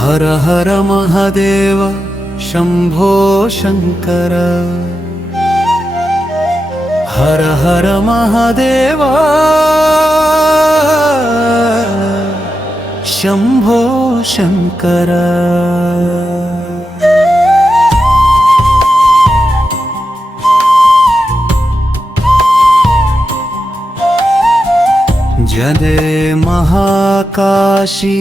హర హర మహదేవ శంభో శంకర హర హర మహదేవ శంభో శంకర జనే మహాకాశీ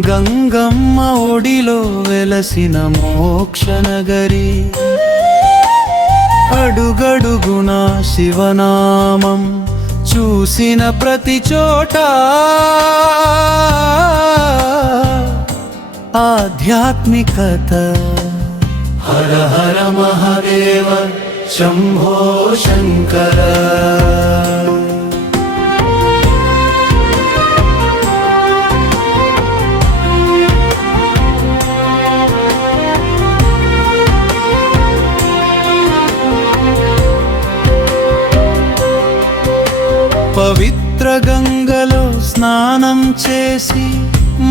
గంగమ్మ ఒడిలో వెలసిన మోక్షనగరి అడుగడుగున శివనామం చూసిన ప్రతి చోట ఆధ్యాత్మికత హర హర మహదేవ శంభో శంకర పవిత్ర గంగలో స్నానం చేసి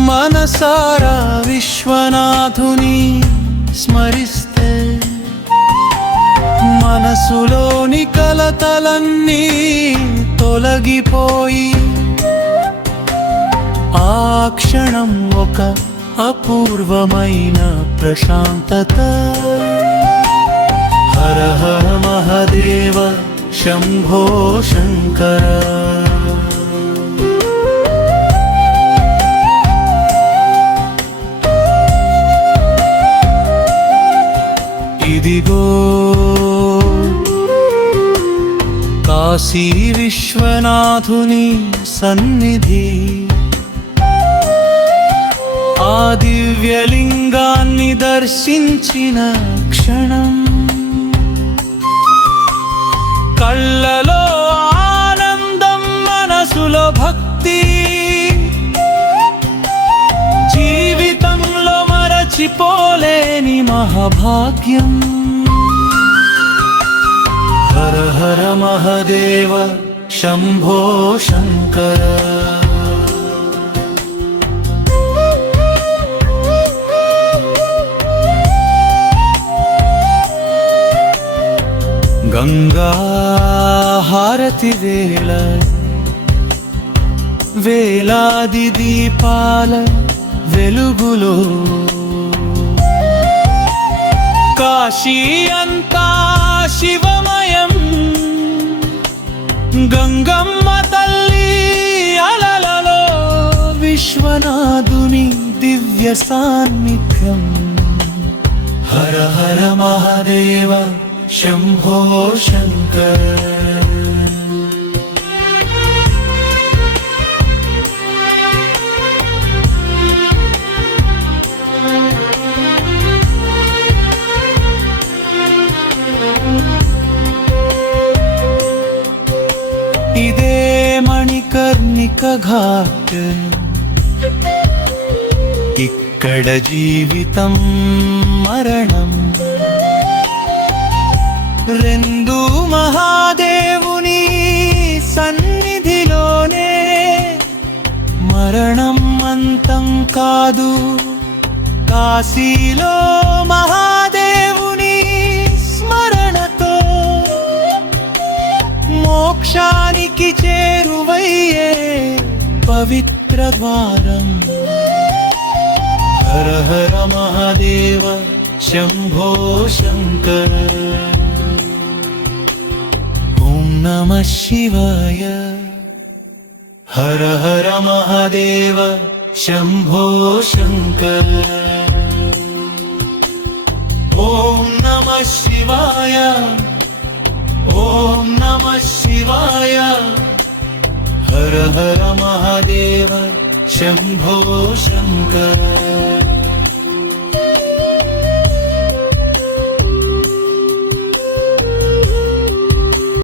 మనసారా విశ్వనాథుని స్మరిస్తే మనసులోని కలతలన్నీ తొలగిపోయి ఆ క్షణం ఒక అపూర్వమైన ప్రశాంతత హర హర మహదేవ శంభో శంకర ఇదిగో కాశీ విశ్వనాథుని సన్నిధి ఆ దివ్యలింగాన్ని దర్శించిన క్షణం కళ్ళలో ఆనందం మనసులో భక్తి జీవితంలో మరచిపోలేని మహాభాగ్యం హర హర మహదేవ శంభో శంకర గంగా హారతి వేళ వేలాది దీపాల వెలుగులో కాశీ అంతా శివమయం గంగమ్మ తల్లి అలలలో విశ్వనాథుని దివ్య సాన్నిధ్యం హర హర మహదేవ శంభో శంకర ఇదే మణికర్ణిక ఘాట్ ఇక్కడ జీవితం మరణం రెండు మహాదేవుని సన్నిధిలోనే మరణం అంతం కాదు కాశీలో మహాదేవుని స్మరణతో మోక్షానికి చేరువయ్యే పవిత్ర ద్వారం హర హర మహాదేవ శంభో శంకర నమః శివాయ హర హర మహదేవ శంభో శంకర ఓం నమః శివాయ ఓం నమః శివాయ హర హర మహదేవ శంభో శంకర